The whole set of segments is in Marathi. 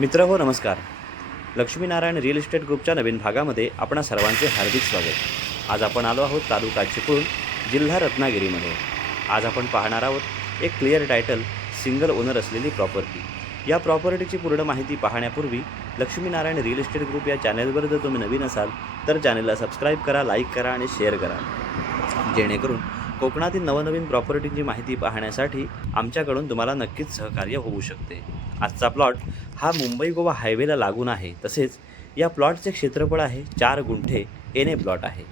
मित्र हो नमस्कार. लक्ष्मीनारायण रिअल इस्टेट ग्रुपच्या नवीन भागामध्ये आपणा सर्वांचे हार्दिक स्वागत. आज आपण आलो आहोत तालुका चिपळूण जिल्हा रत्नागिरीमध्ये. आज आपण पाहणार आहोत एक क्लिअर टायटल सिंगल ओनर असलेली प्रॉपर्टी या प्रॉपर्टीची पूर्ण माहिती पाहण्यापूर्वी लक्ष्मीनारायण रिअल इस्टेट ग्रुप या चॅनलवर जर तुम्ही नवीन असाल तर चॅनेलला सबस्क्राईब करा लाईक करा आणि शेअर करा. जेणेकरून कोकणातील नवनवीन प्रॉपर्टीची माहिती पाहण्यासाठी आमच्याकडून तुम्हाला नक्कीच सहकार्य होऊ शकते. आजचा प्लॉट हा मुंबई गोवा हायवेला लागून आहे. तसेच या प्लॉटचे क्षेत्रफळ आहे चार गुंठे एन ए प्लॉट आहे.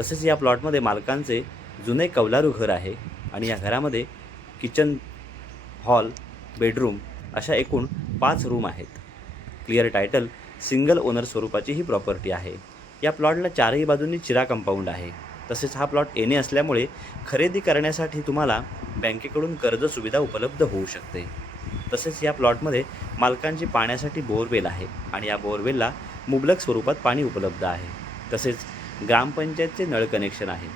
तसेच या प्लॉटमध्ये मालकांचे जुने कौलारू घर आहे आणि या घरामध्ये किचन हॉल बेडरूम अशा एकूण पाच रूम आहेत. क्लिअर टायटल सिंगल ओनर स्वरूपाची ही प्रॉपर्टी आहे. या प्लॉटला चारही बाजूंनी चिरा कंपाऊंड आहे. तसेच हा प्लॉट येणे असल्यामुळे खरेदी करण्यासाठी तुम्हाला बँकेकडून कर्ज सुविधा उपलब्ध होऊ शकते. तसेच या प्लॉटमध्ये मालकांची पाण्यासाठी बोरवेल आहे आणि या बोरवेलला मुबलक स्वरूपात पाणी उपलब्ध आहे. तसेच ग्रामपंचायतचे नळ कनेक्शन आहे.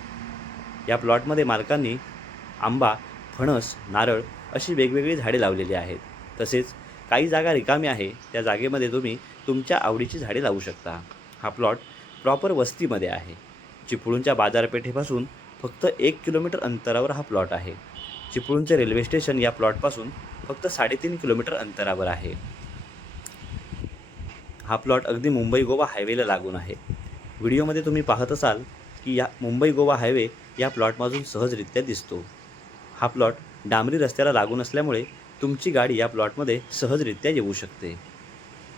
या प्लॉटमध्ये मालकांनी आंबा फणस नारळ अशी वेगवेगळी झाडे लावलेली आहेत. तसेच काही जागा रिकामी आहे. त्या जागेमध्ये तुम्ही तुमच्या आवडीची झाडे लावू शकता. हा प्लॉट प्रॉपर वस्तीमध्ये आहे. चिपळूणच्या बाजारपेठेपासून फक्त एक किलोमीटर अंतरावर हा प्लॉट आहे. चिपळूणचे रेल्वे स्टेशन या प्लॉटपासून फक्त साडेतीन किलोमीटर अंतरावर आहे. हा प्लॉट अगदी मुंबई गोवा हायवेला लागून आहे. व्हिडिओमध्ये तुम्ही पाहत असाल की या मुंबई गोवा हायवे या प्लॉटमधून सहजरित्या दिसतो. हा प्लॉट डांबरी रस्त्याला लागून असल्यामुळे तुमची गाडी या प्लॉटमध्ये सहजरित्या येऊ शकते.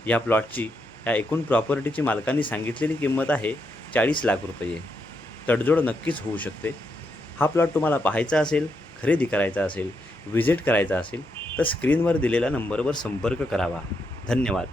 या प्लॉटची या एकूण प्रॉपर्टीची मालकांनी सांगितलेली किंमत आहे चाळीस लाख रुपये. तडजोड नक्कीच होऊ शकते. हा प्लॉट तुम्हाला पाहायचा असेल खरेदी करायचा असेल व्हिजिट करायचा असेल तर स्क्रीनवर दिलेल्या नंबरवर संपर्क करावा. धन्यवाद.